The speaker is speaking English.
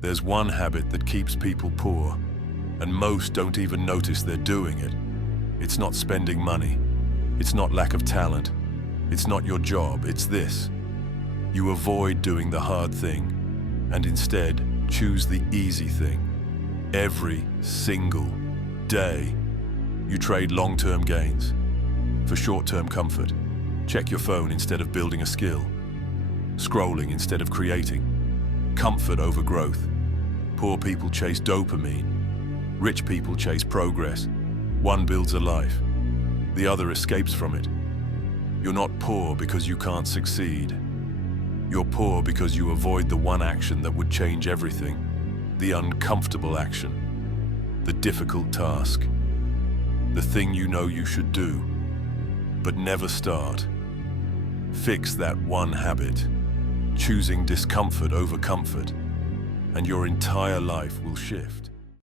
There's one habit that keeps people poor, and most don't even notice they're doing it. It's not spending money. It's not lack of talent. It's not your job. It's this. You avoid doing the hard thing, and instead choose the easy thing. Every single day, you trade long-term gains for short-term comfort. Check your phone instead of building a skill. Scrolling instead of creating. Comfort over growth. Poor people chase dopamine. Rich people chase progress. One builds a life. The other escapes from it. You're not poor because you can't succeed. You're poor because you avoid the one action that would change everything. The uncomfortable action. The difficult task. The thing you know you should do, but never start. Fix that one habit, choosing discomfort over comfort, and your entire life will shift.